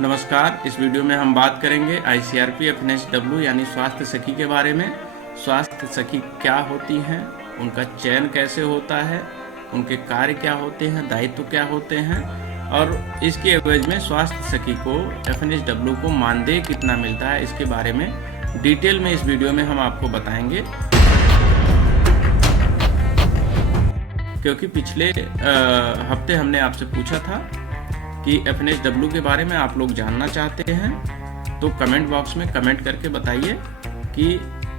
नमस्कार। इस वीडियो में हम बात करेंगे ICRP FNSW यानी स्वास्थ्य सखी के बारे में। स्वास्थ्य सखी क्या होती हैं, उनका चयन कैसे होता है, उनके कार्य क्या होते हैं, दायित्व क्या होते हैं और इसके एवज में स्वास्थ्य सखी को FNSW को मानदेय कितना मिलता है, इसके बारे में डिटेल में इस वीडियो में हम आपको बताएंगे। क्योंकि पिछले हफ्ते हमने आपसे पूछा था कि FNSW के बारे में आप लोग जानना चाहते हैं, तो कमेंट बॉक्स में कमेंट करके बताइए कि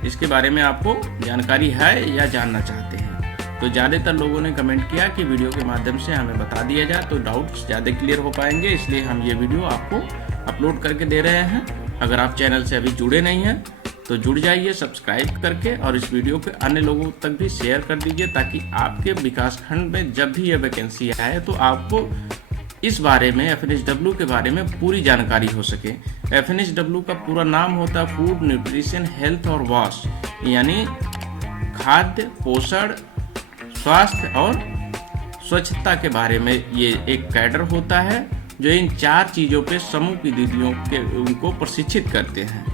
इसके बारे में आपको जानकारी है या जानना चाहते हैं। तो ज़्यादातर लोगों ने कमेंट किया कि वीडियो के माध्यम से हमें बता दिया जाए तो डाउट्स ज़्यादा क्लियर हो पाएंगे, इसलिए हम ये वीडियो आपको अपलोड करके दे रहे हैं। अगर आप चैनल से अभी जुड़े नहीं हैं तो जुड़ जाइए सब्सक्राइब करके, और इस वीडियो को अन्य लोगों तक भी शेयर कर दीजिए ताकि आपके विकासखंड में जब भी यह वैकेंसी आए तो आपको इस बारे में FNSW के बारे में पूरी जानकारी हो सके। FNSW का पूरा नाम होता है फूड न्यूट्रिशन हेल्थ और वॉश, यानी खाद्य, पोषण, स्वास्थ्य और स्वच्छता के बारे में ये एक कैडर होता है जो इन 4 चीज़ों पे समूह की दीदियों के उनको प्रशिक्षित करते हैं।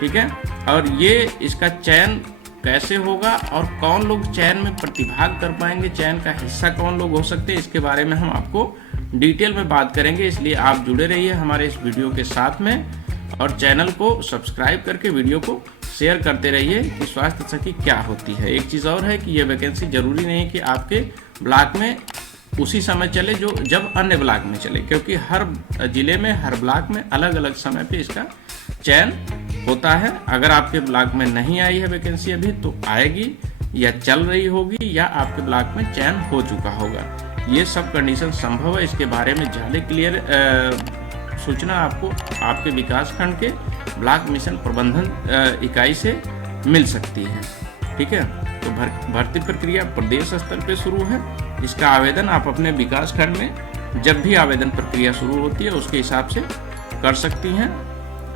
ठीक है, और ये इसका चयन कैसे होगा और कौन लोग चयन में प्रतिभाग कर पाएंगे, चयन का हिस्सा कौन लोग हो सकते हैं, इसके बारे में हम आपको डिटेल में बात करेंगे। इसलिए आप जुड़े रहिए हमारे इस वीडियो के साथ में और चैनल को सब्सक्राइब करके वीडियो को शेयर करते रहिए कि स्वास्थ्य सखी क्या होती है। एक चीज़ और है कि ये वैकेंसी जरूरी नहीं कि आपके ब्लॉक में उसी समय चले जो जब अन्य ब्लॉक में चले, क्योंकि हर जिले में हर ब्लॉक में अलग अलग समय पे इसका चयन होता है। अगर आपके ब्लॉक में नहीं आई है वैकेंसी अभी तो आएगी या चल रही होगी या आपके ब्लॉक में चयन हो चुका होगा। ये सब कंडीशन संभव है। इसके बारे में ज़्यादा क्लियर सूचना आपको आपके विकास खंड के ब्लॉक मिशन प्रबंधन इकाई से मिल सकती है। ठीक है, तो भर्ती प्रक्रिया प्रदेश स्तर पे शुरू है। इसका आवेदन आप अपने विकास खंड में जब भी आवेदन प्रक्रिया शुरू होती है उसके हिसाब से कर सकती हैं।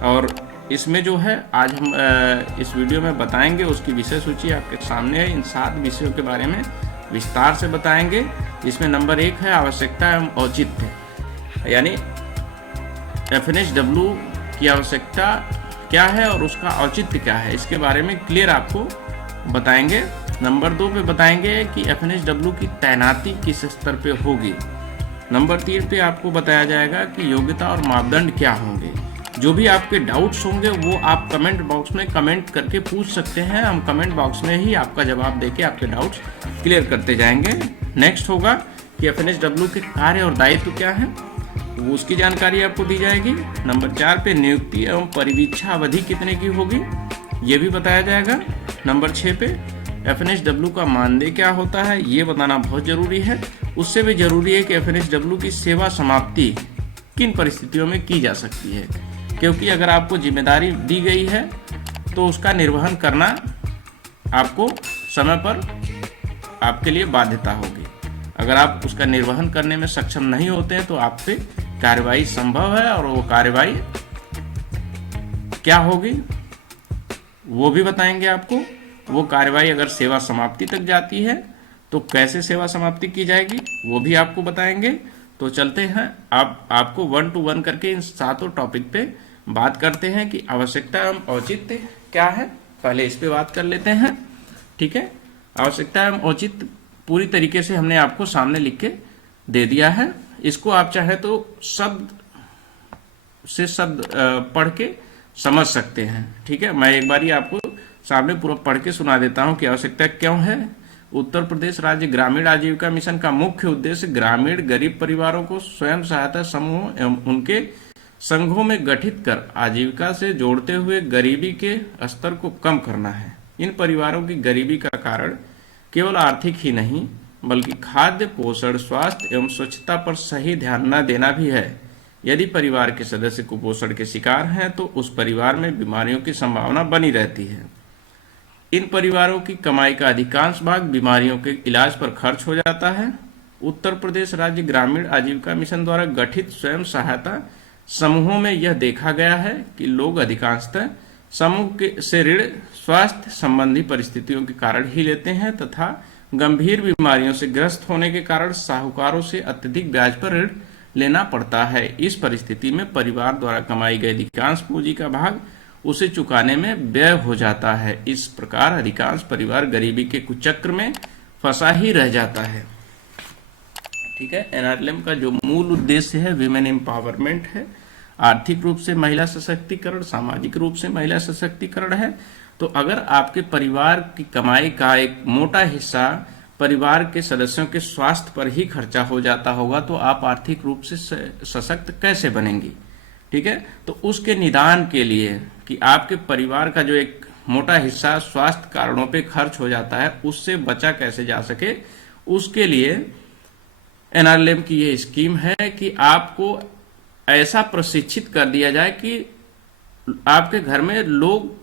और इसमें जो है आज हम इस वीडियो में बताएंगे उसकी विषय सूची आपके सामने है। इन 7 विषयों के बारे में विस्तार से बताएंगे। इसमें नंबर 1 है आवश्यकता एवं औचित्य, यानी FNSW की आवश्यकता क्या है और उसका औचित्य क्या है, इसके बारे में क्लियर आपको बताएंगे। नंबर 2 पे बताएंगे कि FNSW की तैनाती किस स्तर पे होगी। नंबर 3 पे आपको बताया जाएगा कि योग्यता और मापदंड क्या होंगे। जो भी आपके डाउट्स होंगे वो आप कमेंट बॉक्स में कमेंट करके पूछ सकते हैं, हम कमेंट बॉक्स में ही आपका जवाब देके आपके डाउट्स क्लियर करते जाएंगे। नेक्स्ट होगा कि FNSW के कार्य और दायित्व क्या है, वो उसकी जानकारी आपको दी जाएगी। नंबर 4 पे नियुक्ति एवं परिवीक्षा अवधि कितने की होगी, ये भी बताया जाएगा। नंबर 6 पे FNSW का मानदेय क्या होता है, ये बताना बहुत ज़रूरी है। उससे भी ज़रूरी है कि FNSW की सेवा समाप्ति किन परिस्थितियों में की जा सकती है, क्योंकि अगर आपको जिम्मेदारी दी गई है तो उसका निर्वहन करना आपको समय पर आपके लिए बाध्यता होगी। अगर आप उसका निर्वहन करने में सक्षम नहीं होते हैं तो आप पे कार्रवाई संभव है, और वो कार्रवाई क्या होगी वो भी बताएंगे आपको। वो कार्रवाई अगर सेवा समाप्ति तक जाती है तो कैसे सेवा समाप्ति की जाएगी वो भी आपको बताएंगे। तो चलते हैं आपको 1 to 1 करके इन 7 टॉपिक पे बात करते हैं कि आवश्यकता एवं औचित्य क्या है। पहले इस पे बात कर लेते हैं। ठीक है, आवश्यकता एवं औचित्य पूरी तरीके से हमने आपको सामने लिख के दे दिया है। इसको आप चाहे तो शब्द से शब्द पढ़ के समझ सकते हैं। ठीक है, मैं एक बार आपको सामने पूरा पढ़ के सुना देता हूँ कि आवश्यकता क्यों है। उत्तर प्रदेश राज्य ग्रामीण आजीविका मिशन का मुख्य उद्देश्य ग्रामीण गरीब परिवारों को स्वयं सहायता समूह एवं उनके संघों में गठित कर आजीविका से जोड़ते हुए गरीबी के स्तर को कम करना है। इन परिवारों की गरीबी का कारण केवल आर्थिक ही नहीं बल्कि खाद्य, पोषण, स्वास्थ्य एवं स्वच्छता पर सही ध्यान न देना भी है। यदि परिवार के सदस्य कुपोषण के शिकार हैं तो उस परिवार में बीमारियों की संभावना बनी रहती है। इन परिवारों की कमाई का अधिकांश भाग बीमारियों के इलाज पर खर्च हो जाता है। उत्तर प्रदेश राज्य ग्रामीण आजीविका मिशन द्वारा गठित स्वयं सहायता समूहों में यह देखा गया है कि लोग अधिकांशतः समूह से ऋण स्वास्थ्य संबंधी परिस्थितियों के कारण ही लेते हैं तथा गंभीर बीमारियों से ग्रस्त होने के कारण साहूकारों से अत्यधिक ब्याज पर ऋण लेना पड़ता है। इस परिस्थिति में परिवार द्वारा कमाई गई अधिकांश पूंजी का भाग उसे चुकाने में व्यय हो जाता है। इस प्रकार अधिकांश परिवार गरीबी के कुचक्र में फंसा ही रह जाता है। ठीक है, एनआरएलएम का जो मूल उद्देश्य है विमेन एम्पावरमेंट है, आर्थिक रूप से महिला सशक्तिकरण, सामाजिक रूप से महिला सशक्तिकरण है। तो अगर आपके परिवार की कमाई का एक मोटा हिस्सा परिवार के सदस्यों के स्वास्थ्य पर ही खर्चा हो जाता होगा तो आप आर्थिक रूप से सशक्त कैसे बनेंगी। ठीक है, तो उसके निदान के लिए कि आपके परिवार का जो एक मोटा हिस्सा स्वास्थ्य कारणों पे खर्च हो जाता है उससे बचा कैसे जा सके, उसके लिए एनआरएलएम की ये स्कीम है कि आपको ऐसा प्रशिक्षित कर दिया जाए कि आपके घर में लोग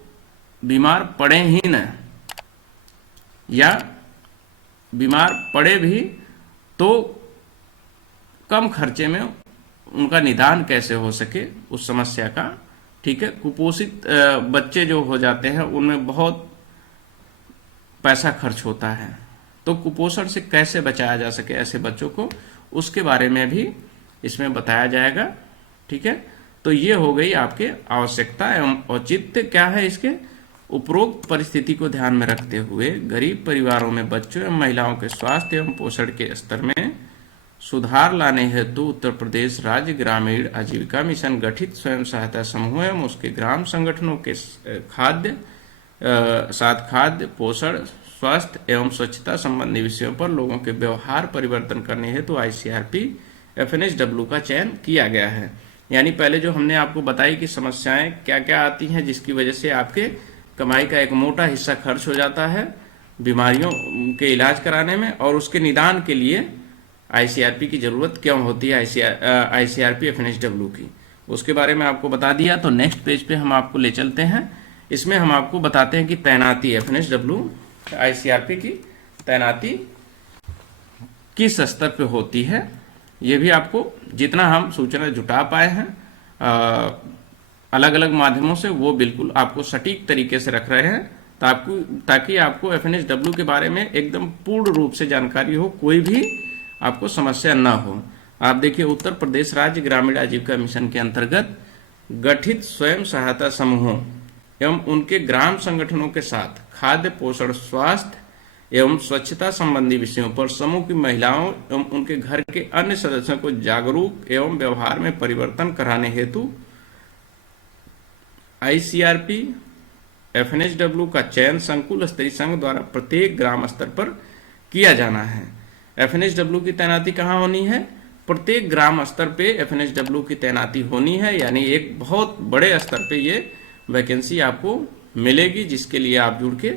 बीमार पड़े ही न, या बीमार पड़े भी तो कम खर्चे में उनका निदान कैसे हो सके उस समस्या का। ठीक है, कुपोषित बच्चे जो हो जाते हैं उनमें बहुत पैसा खर्च होता है, तो कुपोषण से कैसे बचाया जा सके ऐसे बच्चों को, उसके बारे में भी इसमें बताया जाएगा। ठीक है, तो ये हो गई आपके आवश्यकता एवं औचित्य क्या है इसके। उपरोक्त परिस्थिति को ध्यान में रखते हुए गरीब परिवारों में बच्चों एवं महिलाओं के स्वास्थ्य एवं पोषण के स्तर में सुधार लाने हेतु उत्तर प्रदेश राज्य ग्रामीण आजीविका मिशन गठित स्वयं सहायता समूह एवं उसके ग्राम संगठनों के खाद्य पोषण स्वास्थ्य एवं स्वच्छता संबंधी विषयों पर लोगों के व्यवहार परिवर्तन करने हेतु ICRP FNSW का चयन किया गया है। यानी पहले जो हमने आपको बताई कि समस्याएं क्या क्या आती हैं जिसकी वजह से आपके कमाई का एक मोटा हिस्सा खर्च हो जाता है बीमारियों के इलाज कराने में, और उसके निदान के लिए ICRP की जरूरत क्यों होती है, ICRP FNSW की, उसके बारे में आपको बता दिया। तो नेक्स्ट पेज पे हम आपको ले चलते हैं। इसमें हम आपको बताते हैं कि तैनाती FNSW ICRP की तैनाती किस स्तर पे होती है। ये भी आपको जितना हम सूचना जुटा पाए हैं अलग अलग माध्यमों से वो बिल्कुल आपको सटीक तरीके से रख रहे हैं ताकि आपको FNSW के बारे में एकदम पूर्ण रूप से जानकारी हो, कोई भी आपको समस्या न हो। आप देखिए, उत्तर प्रदेश राज्य ग्रामीण आजीविका मिशन के अंतर्गत गठित स्वयं सहायता समूहों एवं उनके ग्राम संगठनों के साथ खाद्य पोषण स्वास्थ्य एवं स्वच्छता संबंधी विषयों पर समूह की महिलाओं एवं उनके घर के अन्य सदस्यों को जागरूक एवं व्यवहार में परिवर्तन कराने हेतु ICRP FNSW का चयन संकुल स्तरीय संघ द्वारा प्रत्येक ग्राम स्तर पर किया जाना है। FNSW की तैनाती कहाँ होनी है? प्रत्येक ग्राम स्तर पे FNSW की तैनाती होनी है, यानी एक बहुत बड़े स्तर पे ये वैकेंसी आपको मिलेगी जिसके लिए आप जुड़ के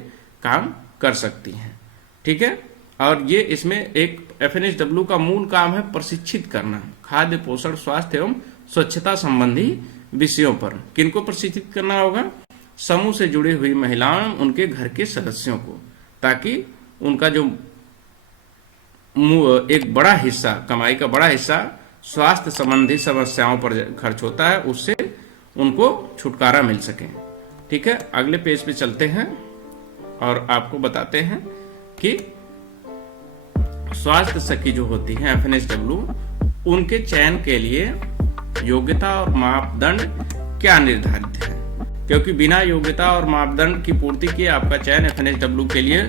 काम कर सकती हैं। ठीक है, और ये इसमें एक FNSW का मूल काम है प्रशिक्षित करना खाद्य पोषण स्वास्थ्य एवं स्वच्छता संबंधी विषयों पर। किनको प्रशिक्षित करना होगा? समूह से जुड़ी हुई महिलाओं उनके घर के सदस्यों को, ताकि उनका जो एक बड़ा हिस्सा कमाई का बड़ा हिस्सा स्वास्थ्य संबंधी समस्याओं पर खर्च होता है उससे उनको छुटकारा मिल सके। ठीक है, अगले पेज पे चलते हैं और आपको बताते हैं कि स्वास्थ्य सखी जो होती है FNSW उनके चयन के लिए योग्यता और मापदंड क्या निर्धारित है, क्योंकि बिना योग्यता और मापदंड की पूर्ति किए आपका चयन FNSW के लिए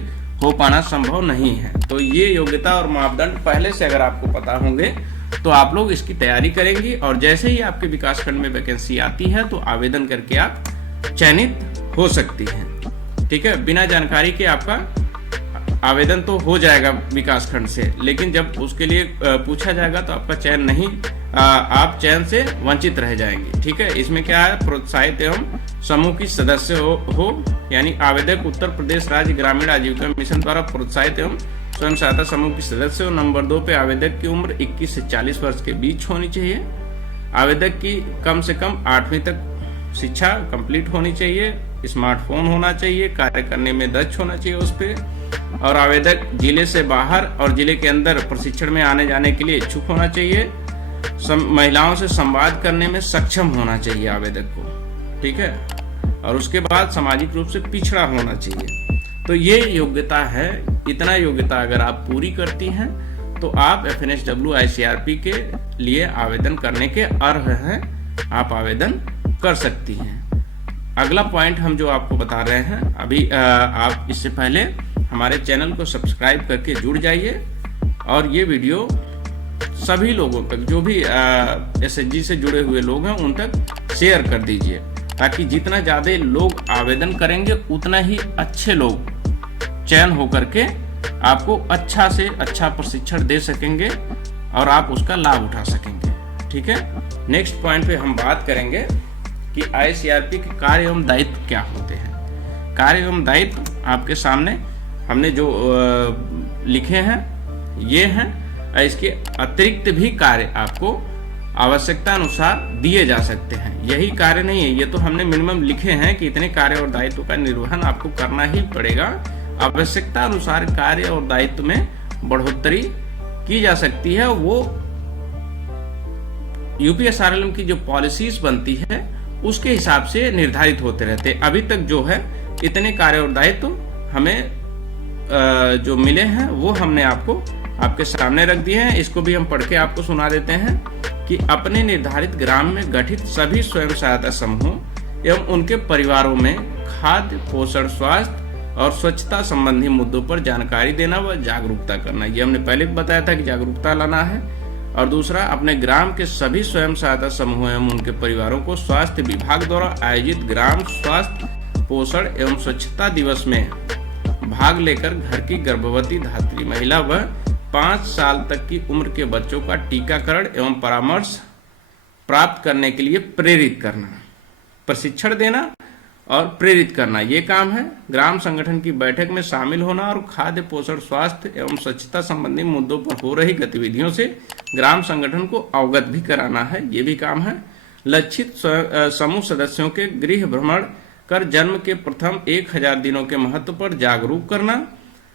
हो पाना संभव नहीं है। तो ये योग्यता और मापदंड पहले से अगर आपको पता होंगे तो आप लोग इसकी तैयारी करेंगी और जैसे ही आपके विकासखंड में वैकेंसी आती है तो आवेदन करके आप चयनित हो सकती हैं। ठीक है, बिना जानकारी के आपका आवेदन तो हो जाएगा विकासखंड से, लेकिन जब उसके लिए पूछा जाएगा तो आपका चयन नहीं, आप चयन से वंचित रह जाएंगे। ठीक है, इसमें क्या है, प्रोत्साहित एवं समूह की सदस्य हो यानी आवेदक उत्तर प्रदेश राज्य ग्रामीण आजीविका मिशन द्वारा प्रोत्साहित एवं स्वयं सहायता समूह की सदस्य हो। नंबर 2 पे आवेदक की उम्र 21 से 40 वर्ष के बीच होनी चाहिए। आवेदक की कम से कम 8वीं तक शिक्षा कंप्लीट होनी चाहिए। स्मार्टफोन होना चाहिए, कार्य करने में दक्ष होना चाहिए उस पे, और आवेदक जिले से बाहर और जिले के अंदर प्रशिक्षण में आने जाने के लिए इच्छुक होना चाहिए। महिलाओं से संवाद करने में सक्षम होना चाहिए आवेदक को। ठीक है, और उसके बाद सामाजिक रूप से पिछड़ा होना चाहिए। तो ये योग्यता है, इतना योग्यता अगर आप पूरी करती हैं तो आप FNSW ICRP के लिए आवेदन करने के अर्ह हैं, आप आवेदन कर सकती हैं। अगला पॉइंट हम जो आपको बता रहे हैं अभी, आप इससे पहले हमारे चैनल को सब्सक्राइब करके जुड़ जाइए और ये वीडियो सभी लोगों तक, जो भी SHG से जुड़े हुए लोग हैं उन तक शेयर कर दीजिए, ताकि जितना ज़्यादा लोग आवेदन करेंगे उतना ही अच्छे लोग चयन होकर के आपको अच्छा से अच्छा प्रशिक्षण दे सकेंगे और आप उसका लाभ उठा सकेंगे। ठीक है, नेक्स्ट पॉइंट पे हम बात करेंगे कि ICRP के कार्य एवं दायित्व क्या होते हैं। कार्य एवं दायित्व आपके सामने हमने जो लिखे हैं ये हैं। इसके अतिरिक्त भी कार्य आपको आवश्यकता अनुसार दिए जा सकते हैं। यही कार्य नहीं है, ये तो हमने मिनिमम लिखे हैं कि इतने कार्य और दायित्व का निर्वहन आपको करना ही पड़ेगा। आवश्यकता अनुसार कार्य और दायित्व में बढ़ोतरी की जा सकती है। वो UPSRLM की जो पॉलिसीज बनती है उसके हिसाब से निर्धारित होते रहते हैं। अभी तक जो है इतने कार्य और दायित्व हमें जो मिले हैं वो हमने आपके सामने रख दिए हैं। इसको भी हम पढ़ के आपको सुना देते हैं कि अपने निर्धारित ग्राम में गठित सभी स्वयं सहायता समूह एवं उनके परिवारों में खाद्य, पोषण, स्वास्थ्य और स्वच्छता संबंधी मुद्दों पर जानकारी देना व जागरूकता करना। ये हमने पहले भी बताया था कि जागरूकता लाना है। और दूसरा, अपने ग्राम के सभी स्वयं सहायता समूह एवं उनके परिवारों को स्वास्थ्य विभाग द्वारा आयोजित ग्राम स्वास्थ्य, पोषण एवं स्वच्छता दिवस में भाग लेकर घर की गर्भवती धात्री महिला व 5 साल तक की उम्र के बच्चों का टीकाकरण एवं परामर्श प्राप्त करने के लिए प्रेरित करना, प्रशिक्षण देना और प्रेरित करना, ये काम है। ग्राम संगठन की बैठक में शामिल होना और खाद्य, पोषण, स्वास्थ्य एवं स्वच्छता संबंधी मुद्दों पर हो रही गतिविधियों से ग्राम संगठन को अवगत भी कराना है, ये भी काम है। लक्षित समूह सदस्यों के गृह भ्रमण कर जन्म के प्रथम 1000 दिनों के महत्व पर जागरूक करना।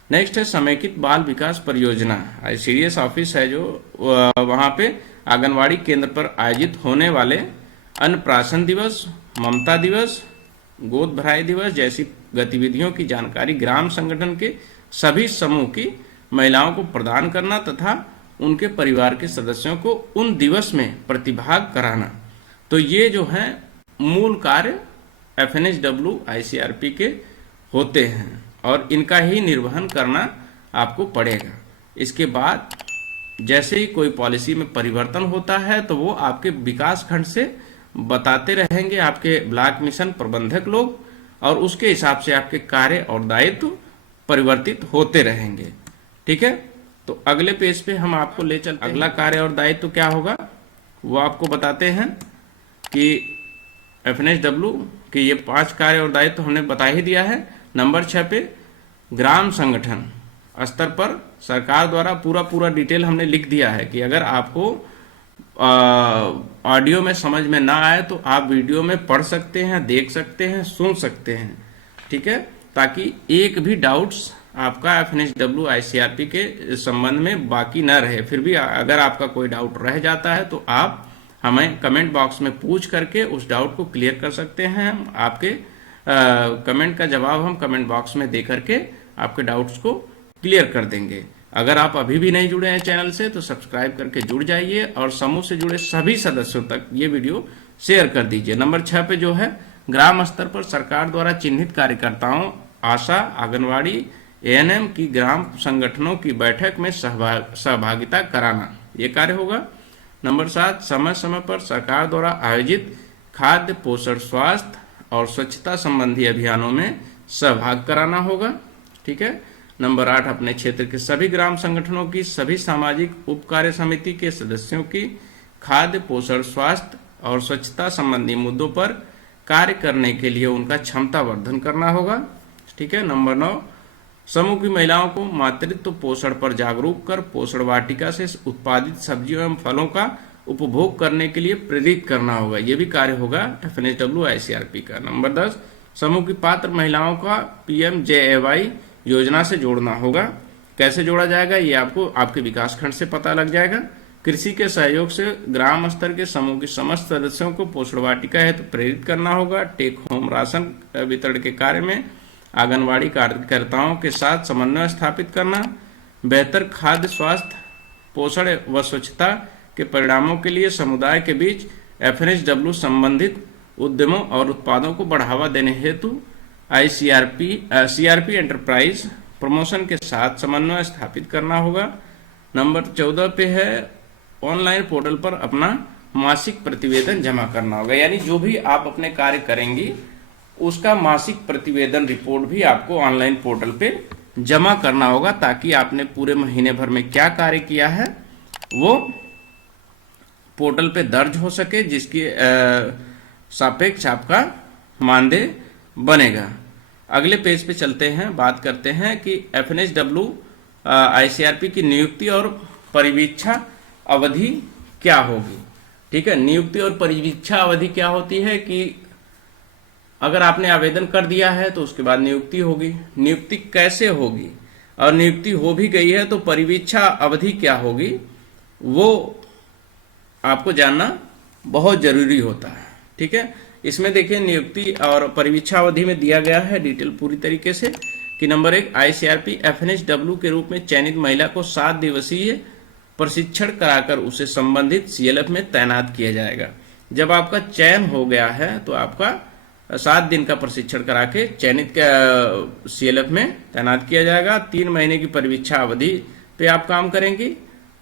नेक्स्ट है समेकित बाल विकास परियोजना। ICDS ऑफिस है जो वहाँ पे आंगनवाड़ी केंद्र पर आयोजित होने वाले अन्नप्राशन दिवस, ममता दिवस, गोद भराई दिवस जैसी गतिविधियों की जानकारी ग्राम संगठन के सभी समूह की महिलाओं को प्रदान करना तथा उनके परिवार के सदस्यों को उन दिवस में प्रतिभाग कराना। तो ये जो है मूल कार्य FNSW ICRP के होते हैं और इनका ही निर्वहन करना आपको पड़ेगा। इसके बाद जैसे ही कोई पॉलिसी में परिवर्तन होता है तो वो आपके विकास खंड से बताते रहेंगे आपके ब्लॉक मिशन प्रबंधक लोग, और उसके हिसाब से आपके कार्य और दायित्व परिवर्तित होते रहेंगे। ठीक है, तो अगले पेज पे हम आपको ले चलते हैं। अगला कार्य और दायित्व क्या होगा वो आपको बताते हैं कि FNSW के ये 5 कार्य और दायित्व हमने बता ही दिया है। नंबर 6 पे ग्राम संगठन स्तर पर सरकार द्वारा पूरा डिटेल हमने लिख दिया है कि अगर आपको ऑडियो में समझ में ना आए तो आप वीडियो में पढ़ सकते हैं, देख सकते हैं, सुन सकते हैं। ठीक है, ताकि एक भी डाउट्स आपका FNSW ICRP के संबंध में बाकी ना रहे। फिर भी अगर आपका कोई डाउट रह जाता है तो आप हमें कमेंट बॉक्स में पूछ करके उस डाउट को क्लियर कर सकते हैं। आपके कमेंट का जवाब हम कमेंट बॉक्स में दे करके आपके डाउट्स को क्लियर कर देंगे। अगर आप अभी भी नहीं जुड़े हैं चैनल से तो सब्सक्राइब करके जुड़ जाइए और समूह से जुड़े सभी सदस्यों तक ये वीडियो शेयर कर दीजिए। नंबर 6 पे जो है ग्राम स्तर पर सरकार द्वारा चिन्हित कार्यकर्ताओं, आशा, आंगनवाड़ी, ANM की ग्राम संगठनों की बैठक में सहभागिता कराना, ये कार्य होगा। नंबर 7, समय समय पर सरकार द्वारा आयोजित खाद्य, पोषण, स्वास्थ्य और स्वच्छता संबंधी अभियानों में सहभाग कराना होगा। ठीक है। नंबर 8, अपने क्षेत्र के सभी ग्राम संगठनों की सभी सामाजिक उप कार्य समिति के सदस्यों की खाद्य, पोषण, स्वास्थ्य और स्वच्छता संबंधी मुद्दों पर कार्य करने के लिए उनका क्षमता वर्धन करना होगा। ठीक है। नंबर 9, समूह की महिलाओं को मातृत्व पोषण पर जागरूक कर पोषण वाटिका से उत्पादित सब्जियों एवं फलों का उपभोग करने के लिए प्रेरित करना होगा। यह भी कार्य होगा FNSW ICRP का। नंबर 10, समूह की पात्र महिलाओं का PMJAY योजना से जोड़ना होगा। कैसे जोड़ा जाएगा ये आपको आपके विकास खंड से पता लग जाएगा। कृषि के सहयोग से ग्राम स्तर के समूह के समस्त सदस्यों को पोषण वाटिका हेतु प्रेरित करना होगा। टेक होम राशन वितरण के कार्य में आंगनवाड़ी कार्यकर्ताओं के साथ समन्वय स्थापित करना, बेहतर खाद्य, स्वास्थ्य पोषण व स्वच्छता के परिणामों के लिए समुदाय के बीच FNSW संबंधित उद्यमों और उत्पादों को बढ़ावा देने हेतु CRP एंटरप्राइज प्रमोशन के साथ समन्वय स्थापित करना होगा। नंबर 14 पे है ऑनलाइन पोर्टल पर अपना मासिक प्रतिवेदन जमा करना होगा, यानी जो भी आप अपने कार्य करेंगी उसका मासिक प्रतिवेदन रिपोर्ट भी आपको ऑनलाइन पोर्टल पे जमा करना होगा, ताकि आपने पूरे महीने भर में क्या कार्य किया है वो पोर्टल पे दर्ज हो सके, जिसकी सापेक्ष आपका मानदेय बनेगा। अगले पेज पे चलते हैं, बात करते हैं कि FNSW ICRP की नियुक्ति और परिवीक्षा अवधि क्या होगी। ठीक है, नियुक्ति और परिवीक्षा अवधि क्या होती है कि अगर आपने आवेदन कर दिया है तो उसके बाद नियुक्ति होगी। नियुक्ति कैसे होगी और नियुक्ति हो भी गई है तो परिवीक्षा अवधि क्या होगी वो आपको जानना बहुत जरूरी होता है। ठीक है, इसमें देखिए नियुक्ति और परिवीक्षा अवधि में दिया गया है डिटेल पूरी तरीके से कि नंबर 1, ICRP FNSW के रूप में चयनित महिला को 7 दिवसीय प्रशिक्षण कराकर उसे संबंधित CLF में तैनात किया जाएगा। जब आपका चयन हो गया है तो आपका 7 दिन का प्रशिक्षण करा के चयनित CLF में तैनात किया जाएगा। 3 महीने की परिवीक्षा अवधि पे आप काम करेंगी।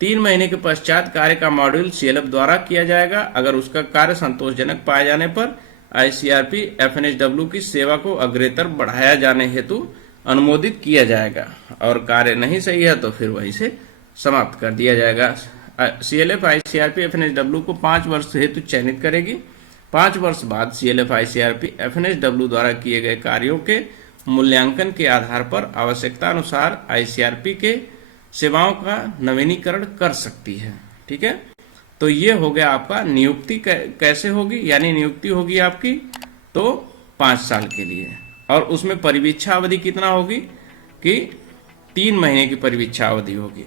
3 महीने के पश्चात कार्य का मॉड्यूल CLF द्वारा किया जाएगा। अगर उसका कार्य संतोषजनक पाए जाने पर ICRP FNSW की सेवा को अग्रेतर बढ़ाया जाने हेतु अनुमोदित किया जाएगा, और कार्य नहीं सही है तो फिर वहीं से समाप्त कर दिया जाएगा। CLF ICRP FNSW को 5 वर्ष हेतु चयनित करेगी। 5 वर्ष बाद CLF ICRP FNSW द्वारा किए गए कार्यों के मूल्यांकन के आधार पर आवश्यकता अनुसार ICRP के सेवाओं का नवीनीकरण कर सकती है। ठीक है, तो ये हो गया आपका नियुक्ति कैसे होगी, यानी नियुक्ति होगी आपकी तो 5 साल के लिए, और उसमें परिवीक्षा अवधि कितना होगी कि 3 महीने की परिवीक्षा अवधि होगी।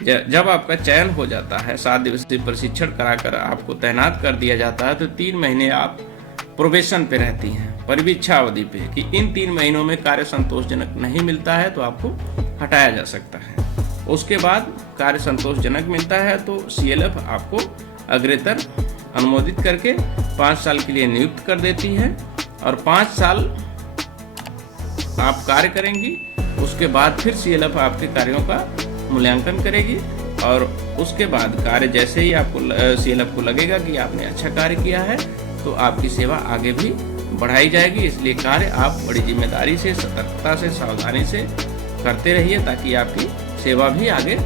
जब आपका चयन हो जाता है, 7 दिवसीय प्रशिक्षण कराकर आपको तैनात कर दिया जाता है तो 3 महीने आप प्रोबेशन पे रहती हैं, परिवीक्षा अवधि पे, कि इन 3 महीनों में कार्य संतोषजनक नहीं मिलता है तो आपको हटाया जा सकता है। उसके बाद कार्य संतोषजनक मिलता है तो CLF आपको अग्रेतर अनुमोदित करके 5 साल के लिए नियुक्त कर देती है, और 5 साल आप कार्य करेंगी। उसके बाद फिर CLF आपके कार्यों का मूल्यांकन करेगी, और उसके बाद कार्य जैसे ही आपको CLF को लगेगा कि आपने अच्छा कार्य किया है तो आपकी सेवा आगे भी बढ़ाई जाएगी। इसलिए कार्य आप बड़ी जिम्मेदारी से, सतर्कता से, सावधानी से करते रहिए ताकि आपकी सेवा भी आगे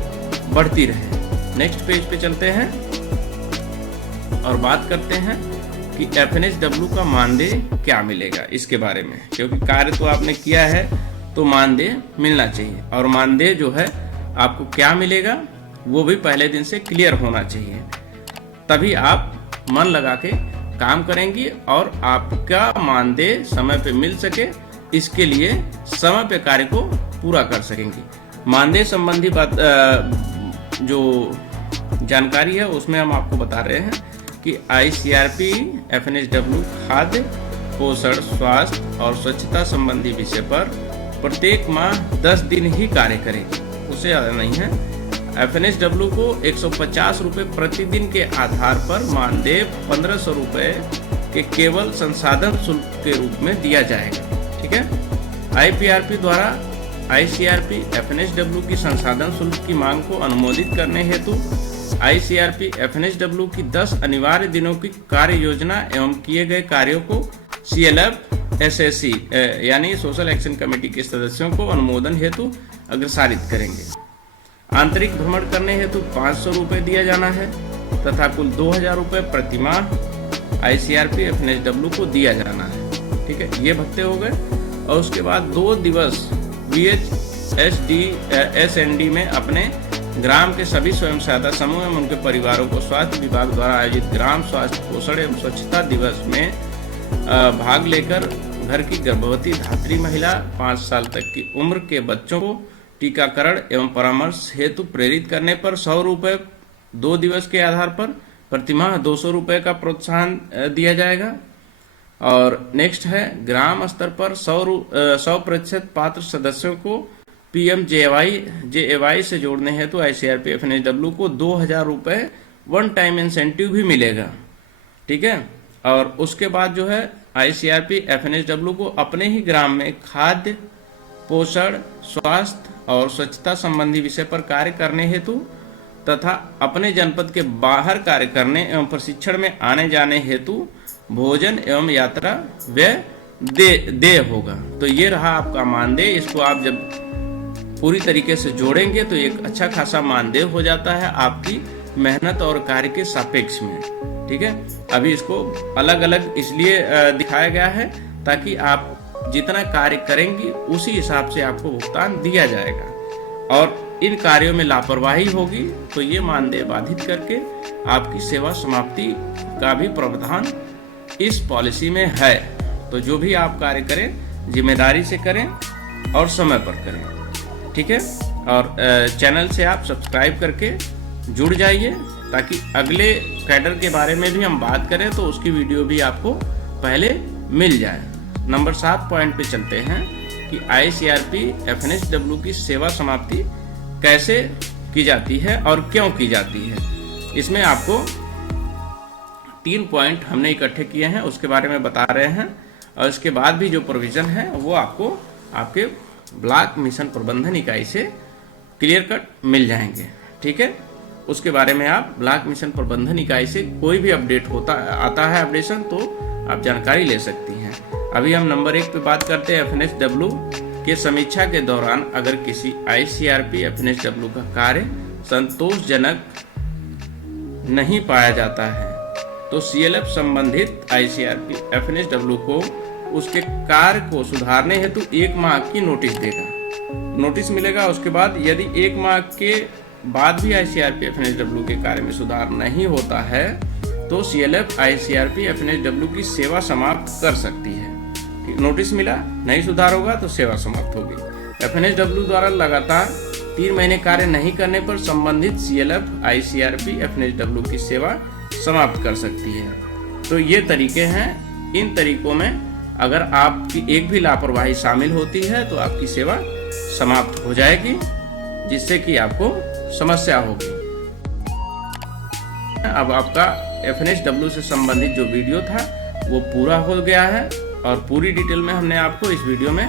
बढ़ती रहे। नेक्स्ट पेज पे चलते हैं और बात करते हैं कि FNSW का मानदेय क्या मिलेगा इसके बारे में, क्योंकि कार्य तो आपने किया है तो मानदेय मिलना चाहिए, और मानदेय जो है आपको क्या मिलेगा वो भी पहले दिन से क्लियर होना चाहिए, तभी आप मन लगा के काम करेंगी और आपका मानदेय समय पे मिल सके, इसके लिए समय पे कार्य को पूरा कर सकेंगी। मानदेय संबंधी बात जो जानकारी है उसमें हम आपको बता रहे हैं कि ICRP FNSW खाद्य, पोषण, स्वास्थ्य और स्वच्छता संबंधी विषय पर प्रत्येक माह 10 दिन ही कार्य करेगी, उससे ज़्यादा नहीं है। FNSW को 150 रुपये प्रतिदिन के आधार पर मानदेय 1500 रुपये के केवल संसाधन शुल्क के रूप में दिया जाएगा। ठीक है, IPRP द्वारा ICRP FNSW की संसाधन शुल्क की मांग को अनुमोदित करने हेतु ICRP FNSW की 10 अनिवार्य दिनों की कार्य योजना एवं किए गए कार्यों को CLF SSC यानी सोशल एक्शन कमेटी के सदस्यों को अनुमोदन हेतु अग्रसारित करेंगे। आंतरिक भ्रमण करने हेतु 500 रुपये दिया जाना है तथा कुल 2000 रुपये प्रति माह ICRP FNSW को दिया जाना है। ठीक है, ये भत्ते हो गए। और उसके बाद 2 दिवस SND में अपने ग्राम के सभी स्वयं सहायता समूह एवं उनके परिवारों को स्वास्थ्य विभाग द्वारा आयोजित ग्राम स्वास्थ्य पोषण एवं स्वच्छता दिवस में भाग लेकर घर की गर्भवती धात्री महिला, 5 साल तक की उम्र के बच्चों को टीकाकरण एवं परामर्श हेतु प्रेरित करने पर 100 रुपये 2 दिवस के आधार पर प्रतिमाह 200 रुपये का प्रोत्साहन दिया जाएगा। और नेक्स्ट है ग्राम स्तर पर 100% पात्र सदस्यों को PMJAY से जोड़ने हैं तो ICRP FNSW को 2,000 रुपये वन टाइम इंसेंटिव भी मिलेगा। ठीक है, और उसके बाद जो है ICRP FNSW को अपने ही ग्राम में खाद्य, पोषण, स्वास्थ्य और स्वच्छता संबंधी विषय पर कार्य करने हेतु तथा अपने जनपद के बाहर कार्य करने एवं प्रशिक्षण में आने जाने हेतु भोजन एवं यात्रा व्यय दे होगा। तो ये रहा आपका मानदेय। इसको आप जब पूरी तरीके से जोड़ेंगे तो एक अच्छा खासा मानदेय हो जाता है आपकी मेहनत और कार्य के सापेक्ष में। ठीक है, अभी इसको अलग अलग इसलिए दिखाया गया है ताकि आप जितना कार्य करेंगी उसी हिसाब से आपको भुगतान दिया जाएगा, और इन कार्यों में लापरवाही होगी तो ये मानदेय बाधित करके आपकी सेवा समाप्ति का भी प्रावधान इस पॉलिसी में है। तो जो भी आप कार्य करें जिम्मेदारी से करें और समय पर करें। ठीक है, और चैनल से आप सब्सक्राइब करके जुड़ जाइए ताकि अगले कैडर के बारे में भी हम बात करें तो उसकी वीडियो भी आपको पहले मिल जाए। नंबर 7 पॉइंट पे चलते हैं कि ICRP FNSW की सेवा समाप्ति कैसे की जाती है और क्यों की जाती है। इसमें आपको 3 पॉइंट हमने इकट्ठे किए हैं, उसके बारे में बता रहे हैं, और इसके बाद भी जो प्रोविजन है वो आपको आपके ब्लॉक मिशन प्रबंधन इकाई से क्लियर कट मिल जाएंगे। ठीक है, उसके बारे में आप ब्लॉक मिशन प्रबंधन इकाई से कोई भी अपडेट आता है अपडेशन तो आप जानकारी ले सकती हैं। अभी हम नंबर 1 पे बात करते हैं FNSW के समीक्षा के दौरान अगर किसी ICRP FNSW का कार्य संतोषजनक नहीं पाया जाता है तो CLF संबंधित ICRP FNSW को उसके कार्य को सुधारने हेतु 1 माह की नोटिस देगा। नोटिस मिलेगा। उसके बाद यदि 1 माह के बाद भी ICRP FNSW के कार्य में सुधार नहीं होता है तो CLF ICRP FNSW की सेवा समाप्त कर सकती है। नोटिस मिला, नहीं सुधार होगा तो सेवा समाप्त होगी। FNSW द्वारा लगातार 3 महीने कार्य नहीं करने पर संबंधित CLF ICRP FNSW की सेवा समाप्त कर सकती है। तो ये तरीके हैं। इन तरीकों में अगर आपकी एक भी लापरवाही शामिल होती है तो आपकी सेवा समाप्त हो जाएगी, जिससे कि आपको समस्या होगी। अब आपका FNSW से संबंधित जो वीडियो था वो पूरा हो गया है और पूरी डिटेल में हमने आपको इस वीडियो में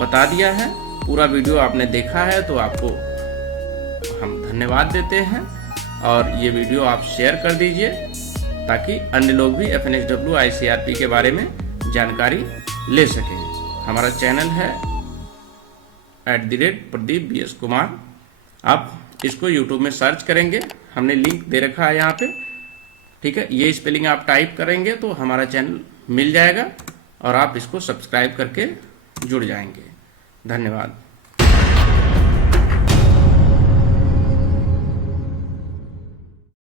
बता दिया है। पूरा वीडियो आपने देखा है तो आपको हम धन्यवाद देते हैं, और ये वीडियो आप शेयर कर दीजिए ताकि अन्य लोग भी FNSW ICRP के बारे में जानकारी ले सकें। हमारा चैनल है @प्रदीप BS कुमार। आप इसको YouTube में सर्च करेंगे, हमने लिंक दे रखा है यहाँ पे। ठीक है, ये स्पेलिंग आप टाइप करेंगे तो हमारा चैनल मिल जाएगा और आप इसको सब्सक्राइब करके जुड़ जाएंगे। धन्यवाद।